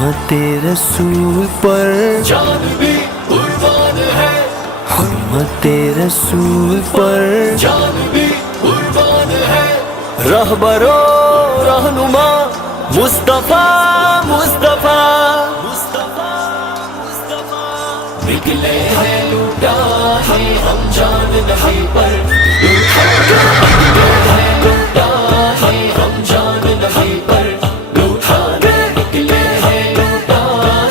حرمت رسول پر جان بھی قربان ہے، حرمت رسول پر جان بھی قربان ہے، رہبر و رہنما مصطفیٰ مصطفیٰ نکلے ہیں لوٹا ہے ہم جان نہیں پر، لوٹا ہے لوٹا ہے ہم جان نہیں پر، لوٹا نکلے ہیں لوٹا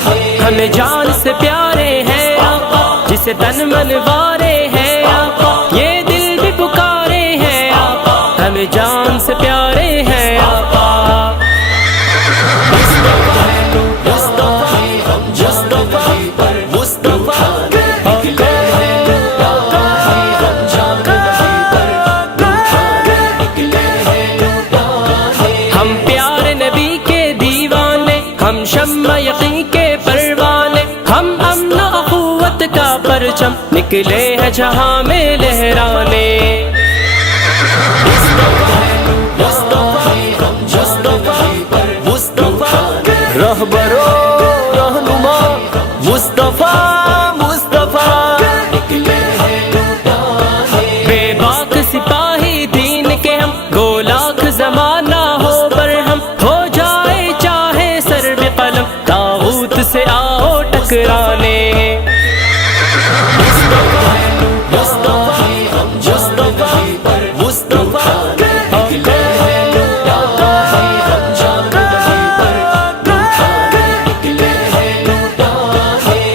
ہے ہمیں جان سے پیارے ہیں آقا، جسے تن من وارے ہیں آقا، یہ دل بھی پکارے ہیں آقا، ہمیں جان سے پیارے ہیں آقا۔ ہم پیارے نبی کے دیوانے، ہم شمع یقین کے پروانے، ہم امن و اخوت کا پرچم نکلے ہیں جہاں میں لہرانے۔ رہبر و رہنما مصطفیٰ مصطفیٰ بے باک سپاہی دین کے ہم، گو لاکھ زمانہ ہو برہم، ہو جائے چاہے سر بے قلم، طاغوت سے آؤ ٹکرانے۔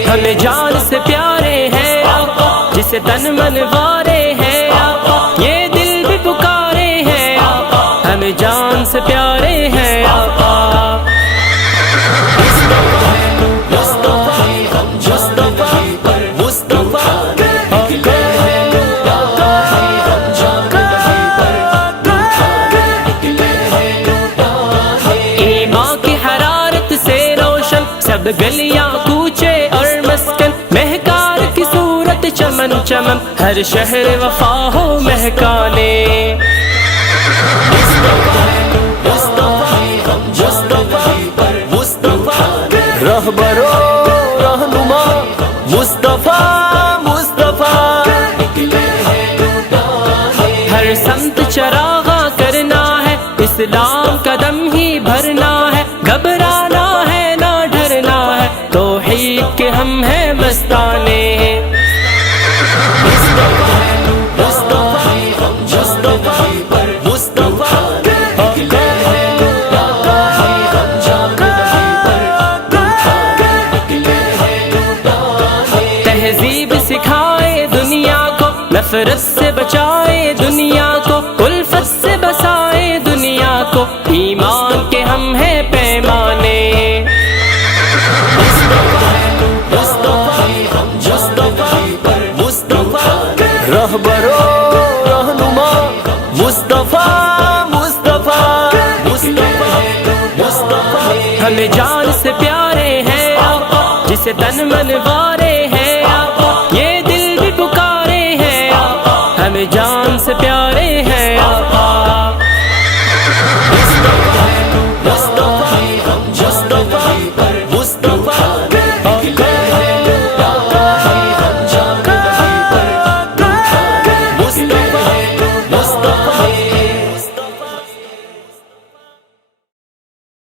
ہمیں جان سے پیارے ہیں آقا، جسے تن من وارے ہیں آقا، یہ دل بھی پکارے ہیں آقا، ہمیں جان سے پیارے ہیں آقا۔ ایمان کی حرارت سے روشن سب گلیاں کوچے اور مسکن، مہکار کی صورت چمن چمن، ہر شہر وفا ہو مہکانے۔ رہبر و رہنما مصطفیٰ مصطفیٰ ہر سمت چراغاں کرنا ہے، اسلام کا دم ہی بھرنا ہے، گھبرانا ہے نہ ڈرنا ہے، توحید کے ہم ہیں مستانے۔ تہذیب سکھائے دنیا کو، نفرت سے بچائے دنیا کو، الفت سے بسائے دنیا کو، ایمان کے ہم ہیں پیمانے۔ رہبر و رہنما مصطفیٰ مصطفیٰ ہمیں جان سے پیارے ہیں آقا، جسے تن من وارے